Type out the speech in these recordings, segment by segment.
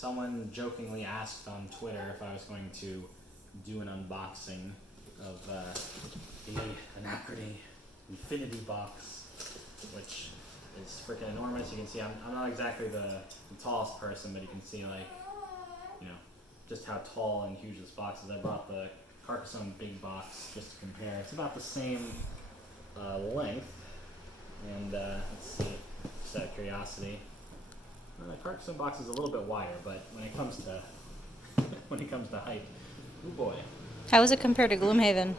someone jokingly asked on Twitter if I was going to do an unboxing of the Anachrony Infinity Box, which is freaking enormous. You can see I'm not exactly the tallest person, but you can see, like, you know, just how tall and huge this box is. I brought the Carcassonne big box just to compare. It's about the same length, and let's see, just out of curiosity, the Carcassonne box is a little bit wider, but when it comes to height, oh boy. How is it compared to Gloomhaven?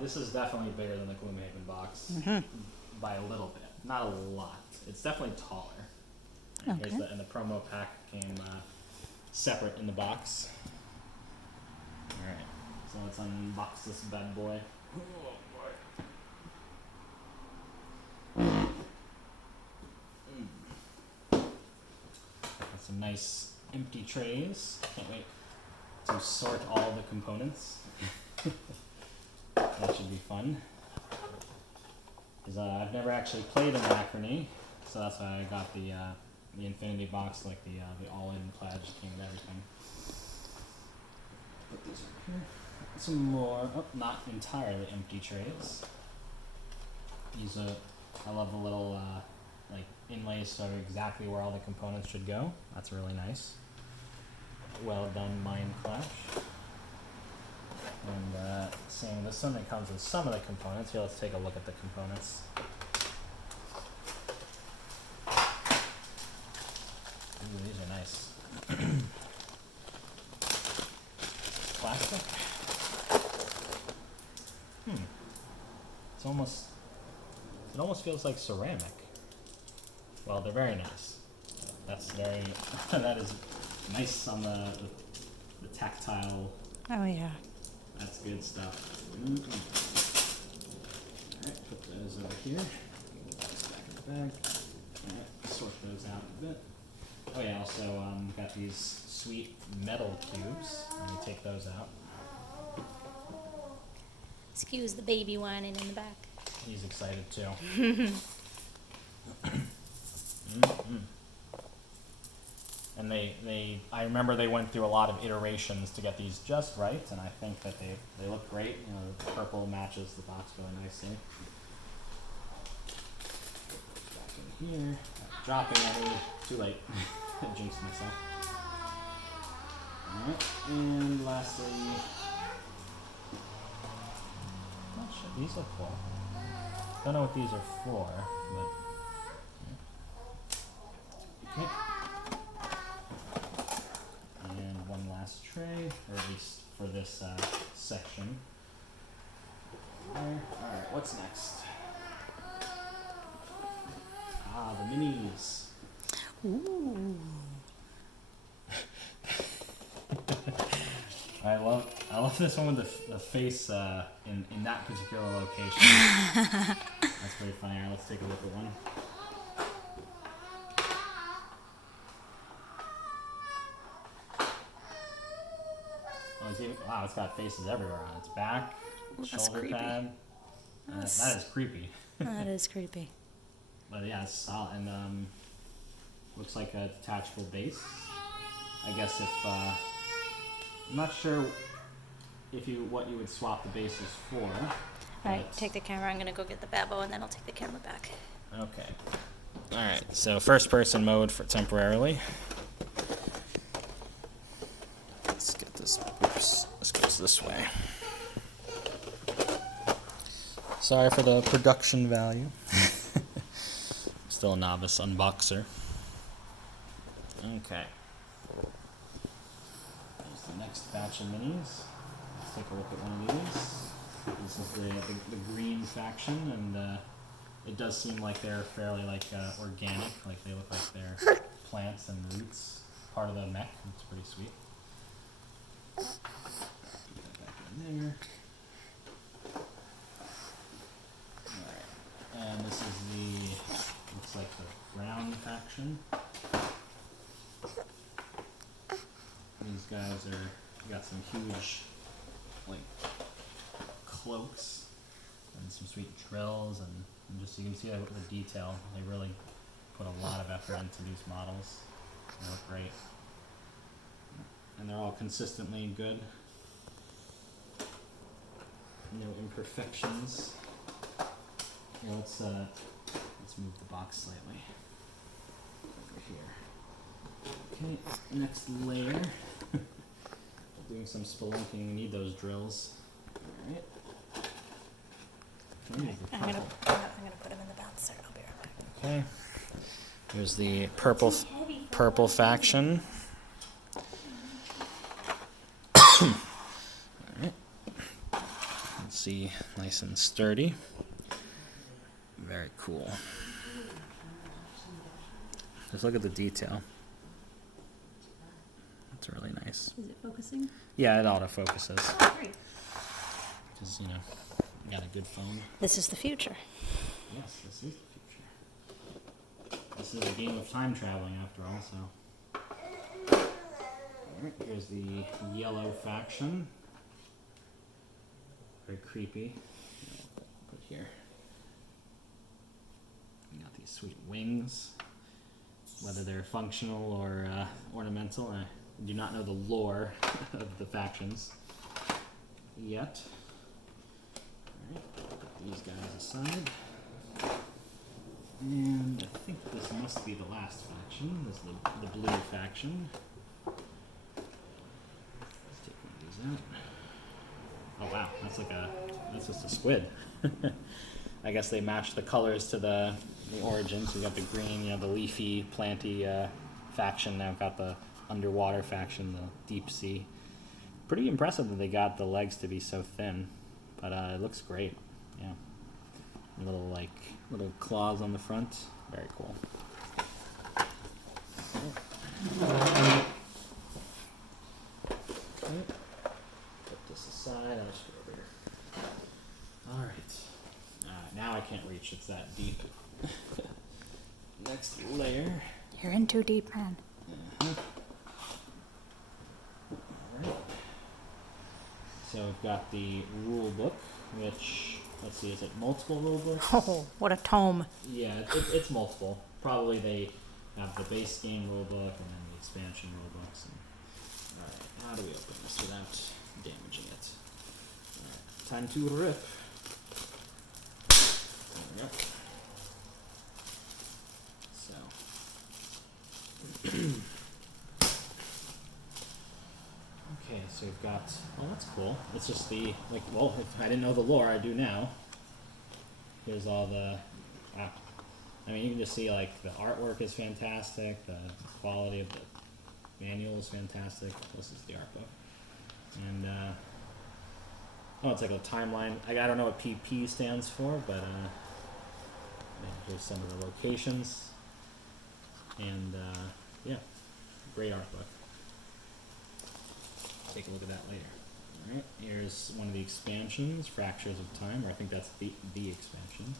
This is definitely bigger than the Gloomhaven box by a little bit, not a lot. It's definitely taller. And Okay. here's and the promo pack came separate in the box. All right, so let's unbox this bad boy. Oh boy. Got some nice empty trays. Can't wait to sort all the components. That should be fun. Because I've never actually played Anachrony, so that's why I got the Infinity Box, like the all-in pledge came with everything. Put these over here. Some more, not entirely empty trays. These I love the little like inlays, so exactly where all the components should go. That's really nice. Well done, Mind Clash. And same with this one, it comes with some of the components. Here, let's take a look at the components. Ooh, these are nice. Plastic? It almost feels like ceramic. Well, they're very nice. That's very, that is nice on the tactile. Oh, yeah. That's good stuff. Alright, put those over here. Back in the bag. Alright, sort those out a bit. Oh yeah, also got these sweet metal cubes. Let me take those out. Excuse the baby whining in the back. He's excited too. And I remember they went through a lot of iterations to get these just right, and I think that they look great. You know, the purple matches the box really nicely. Back in here, not dropping any. Too late. I jinxed myself. Alright, and lastly, not sure these are for. Don't know what these are for, but okay. And one last tray, or at least for this section. Alright, what's next? Ah, the minis. Ooh. I love this one with the face in that particular location. That's very funny. Alright, let's take a look at one. Oh, wow, it's got faces everywhere on its back, shoulder creepy. pad. That is creepy. That is creepy. But yeah, it's solid, and looks like a detachable base. I guess if I'm not sure what you would swap the bases for. Alright, take the camera. I'm gonna go get the babbo and then I'll take the camera back. Okay. Alright, so first person mode for temporarily. Let's get this. Oops, this goes this way. Sorry for the production value. Still a novice unboxer. Okay. Here's the next batch of minis. Let's take a look at one of these. This is the green faction, and it does seem like they're fairly organic. Like they look like they're plants and roots. Part of the mech. It's pretty sweet. Put that back in there. Alright. And this is looks like the brown faction. These guys got some huge, cloaks and some sweet drills, and just you can see the detail. They really put a lot of effort into these models. They look great. and they're all consistently good. No imperfections. Here, let's move the box slightly over here. Okay, next layer. Doing some spelunking. We need those drills. All right. I'm gonna put them in the bouncer. I'll be right back. Okay. Here's the purple faction. All right. Let's see, nice and sturdy. Very cool. Just look at the detail. It's really nice. Is it focusing? Yeah, it autofocuses. Oh, great. Because, you know, you got a good phone. This is the future. Yes, this is the future. This is a game of time traveling after all, so. Alright, here's the yellow faction. Very creepy. Put here. We got these sweet wings. Whether they're functional or ornamental, I do not know the lore of the factions yet. Alright, put these guys aside. And I think this must be the last faction. This is the blue faction. Let's take one of these out. Oh wow, that's just a squid. I guess they match the colors to the origin. So we got the green, you know, the leafy, planty faction. Now we've got the underwater faction, the deep sea. Pretty impressive that they got the legs to be so thin, but it looks great. Yeah, little claws on the front. Very cool. Okay. Put this aside. I'll just go over here. All right. Now I can't reach. It's that deep. Next layer. You're in too deep, man. Alright. So we've got the rule book, which, let's see, is it multiple rule books? Oh, what a tome. Yeah, it's multiple. Probably they have the base game rule book and then the expansion rule books. Alright, how do we open this without damaging it? Alright, time to rip. There we go. So. Okay, so we've got, well, that's cool. It's just the, like, well, if I didn't know the lore, I do now. Here's all the, I mean, you can just see, like, the artwork is fantastic, the quality of the manual is fantastic. This is the art book. And, oh, it's like a timeline. I don't know what PP stands for, but, here's some of the locations. And, yeah, great art book. Take a look at that later. Alright, here's one of the expansions, Fractures of Time, or I think that's the expansion.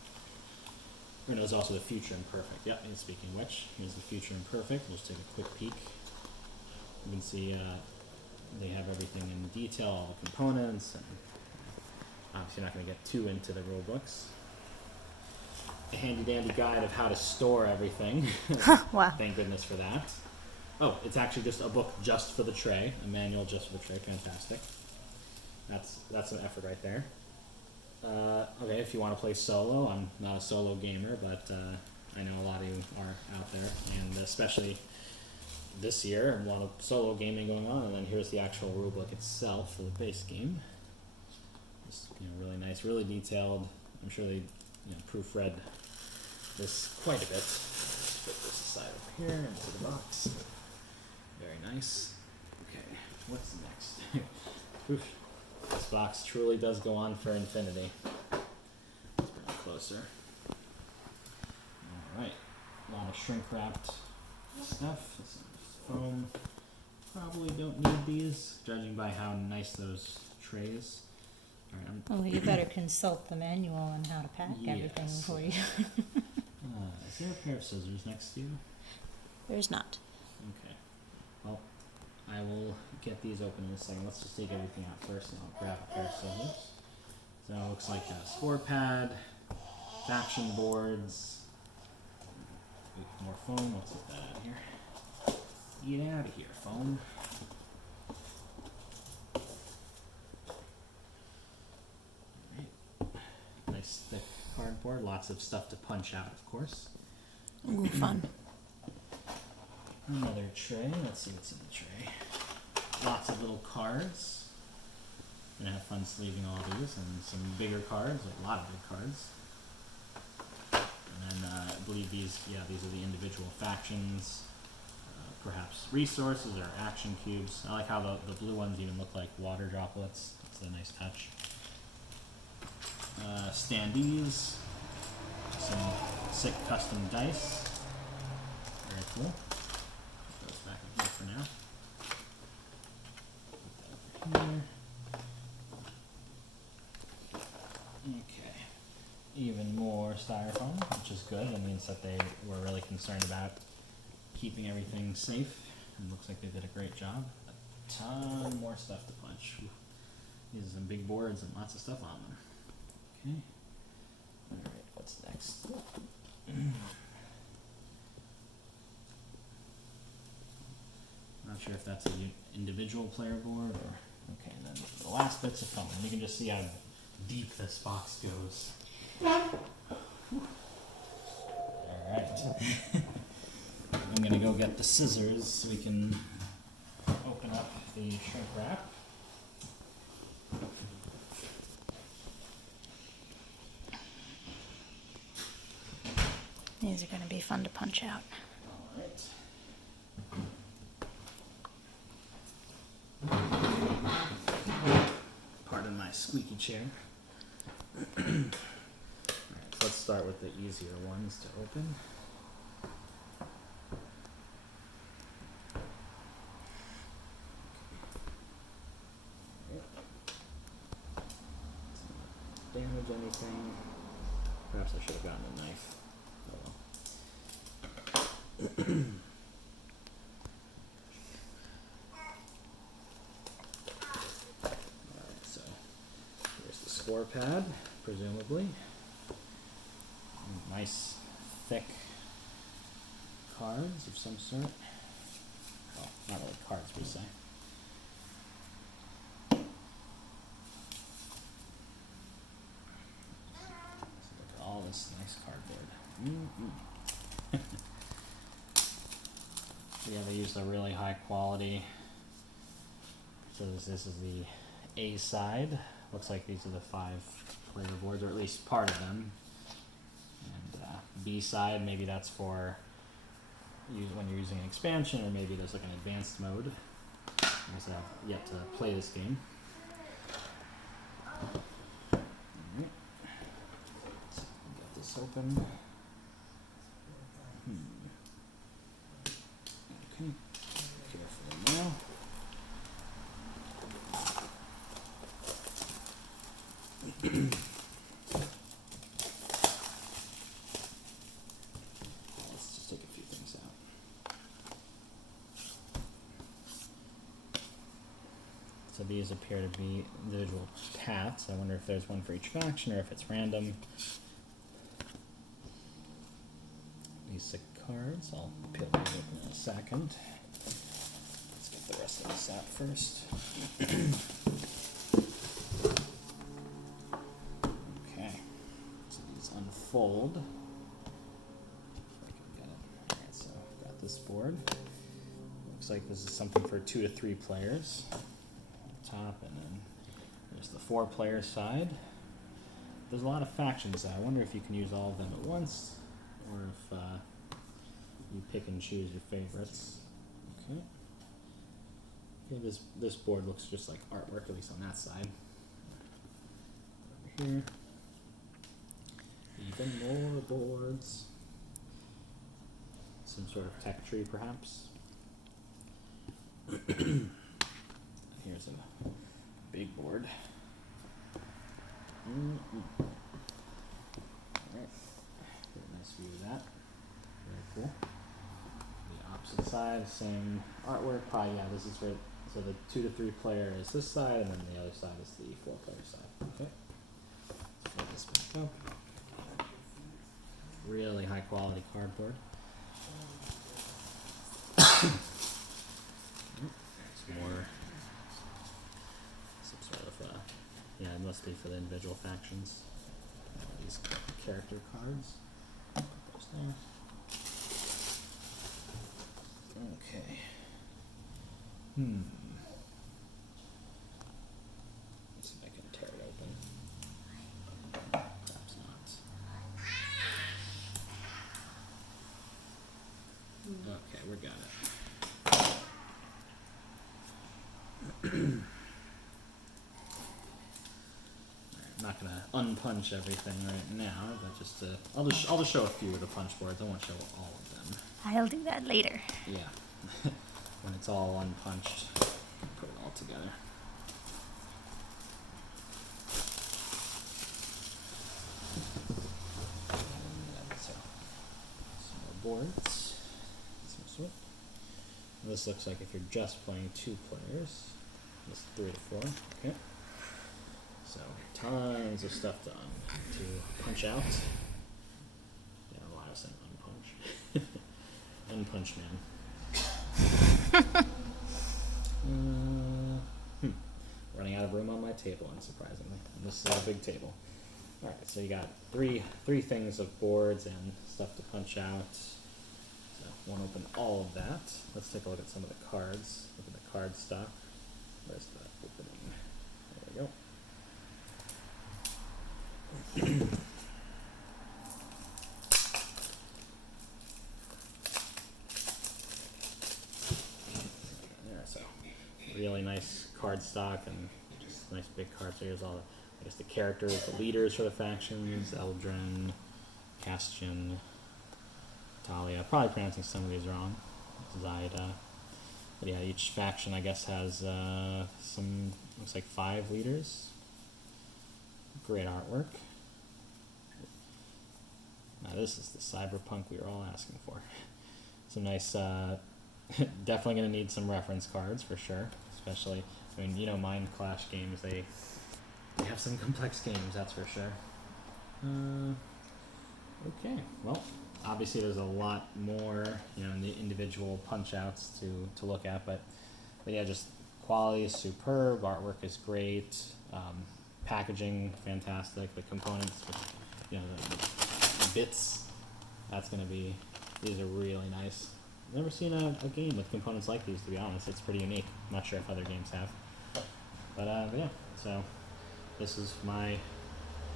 And there's also the Future Imperfect. Yep, and speaking of which, here's the Future Imperfect. We'll just take a quick peek. You can see they have everything in detail, all the components, and obviously you're not going to get too into the rule books. A handy dandy guide of how to store everything. Wow. Thank goodness for that. Oh, it's actually just a book just for the tray, a manual just for the tray. Fantastic. That's an effort right there. Okay, if you want to play solo, I'm not a solo gamer, but I know a lot of you are out there, and especially this year, a lot of solo gaming going on. And then here's the actual rulebook itself for the base game. Just, you know, really nice, really detailed. I'm sure they, proofread this quite a bit. Let's put this aside over here into the box. Very nice. Okay, what's next? Oof. This box truly does go on for infinity. Let's bring it closer. Alright, a lot of shrink wrapped stuff. This is foam. Probably don't need these, judging by how nice those trays are. Oh, you better consult the manual on how to pack everything Yes. before you. Is there a pair of scissors next to you? There's not. Okay. Well, I will get these open in a second. Let's just take everything out first and I'll grab a pair of scissors. So it looks like a score pad, faction boards, more foam. Let's get that out of here. Get out of here, foam. lots of stuff to punch out, of course. Ooh, fun. Another tray. Let's see what's in the tray. Lots of little cards. Gonna have fun sleeving all these, and some bigger cards, a lot of big cards. And then I believe these are the individual factions, perhaps resources or action cubes. I like how the blue ones even look like water droplets. It's a nice touch. Standees, some sick custom dice. Very cool. Put those back in here for now. Put that over here. Okay. Even more styrofoam, which is good. That means that they were really concerned about keeping everything safe. And looks like they did a great job. A ton more stuff to punch. Whew. These are some big boards and lots of stuff on them. Okay. Alright, what's next? Not sure if that's an individual player board or... Okay, and then the last bits of foam. And you can just see how deep this box goes. Alright. I'm gonna go get the scissors so we can open up the shrink wrap. These are going to be fun to punch out. Alright. Pardon my squeaky chair. Alright, so let's start with the easier ones to open. Damage anything. Perhaps I should have gotten a knife. Oh well. Alright, so here's the score pad, presumably. Nice thick cards of some sort. Well, not really cards per se. All this nice cardboard. Yeah, they used a really high quality. So this is the A side. Looks like these are the 5 player boards, or at least part of them. And B side, maybe that's for when you're using an expansion, or maybe there's like an advanced mode. I guess I have yet to play this game. Alright. Get this open. Okay, carefully now. Let's just take a few things out. So these appear to be individual paths. I wonder if there's one for each faction or if it's random. These 6 cards, I'll peel these open in a second. Let's get the rest of this out first. Okay, so these unfold. If I can get it. Alright, so I've got this board. Looks like this is something for 2 to 3 players. Top, and then there's the 4-player side. There's a lot of factions. I wonder if you can use all of them at once, or if you pick and choose your favorites. Okay. Okay, this board looks just like artwork, at least on that side. Over here. Even more boards. Some sort of tech tree, perhaps. Here's a big board. Alright. Get a nice view of that. Very cool. The opposite side, same artwork. Probably, yeah, this is for, so the 2 to 3 player is this side, and then the other side is the 4-player side. Okay. Let's fold this back up. Really high quality cardboard. Some more, some sort of, yeah, it must be for the individual factions. these character cards. Put those there. Okay. Let's see if I can tear it open. Perhaps not. Okay, we got it. I'm not gonna unpunch everything right now, but just I'll just show a few of the punch boards. I won't show all of them. I'll do that later. Yeah, when it's all unpunched, put it all together. And so, some more boards. This looks like if you're just playing 2 players. This 3 to 4. Okay. So tons of stuff to punch out. Yeah, why I was saying unpunch. Unpunch man. Running out of room on my table, unsurprisingly. And this is a big table. Alright, so you got three things of boards and stuff to punch out. So won't open all of that. Let's take a look at some of the cards. Look at the card stock. Where's the opening? There we go. There, so really nice card stock and just nice big cards. So here's all the, I guess, the characters, the leaders for the factions: Eldrin, Castian, Talia. Probably pronouncing some of these wrong. Zaida. But yeah, each faction, I guess, has some, looks like 5 leaders. Great artwork. Now this is the cyberpunk we were all asking for. Some nice, definitely going to need some reference cards for sure. Especially, I mean, you know, Mind Clash games, they have some complex games, that's for sure. Okay, well, obviously there's a lot more, you know, in the individual punch outs to look at, but yeah, just quality is superb, artwork is great, packaging fantastic, the components, you know, the bits, that's going to be, these are really nice. I've never seen a game with components like these, to be honest. It's pretty unique. I'm not sure if other games have. But yeah, so this is my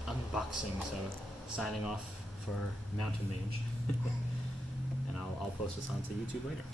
unboxing, so signing off for Mountain Mage. And I'll post this onto YouTube later.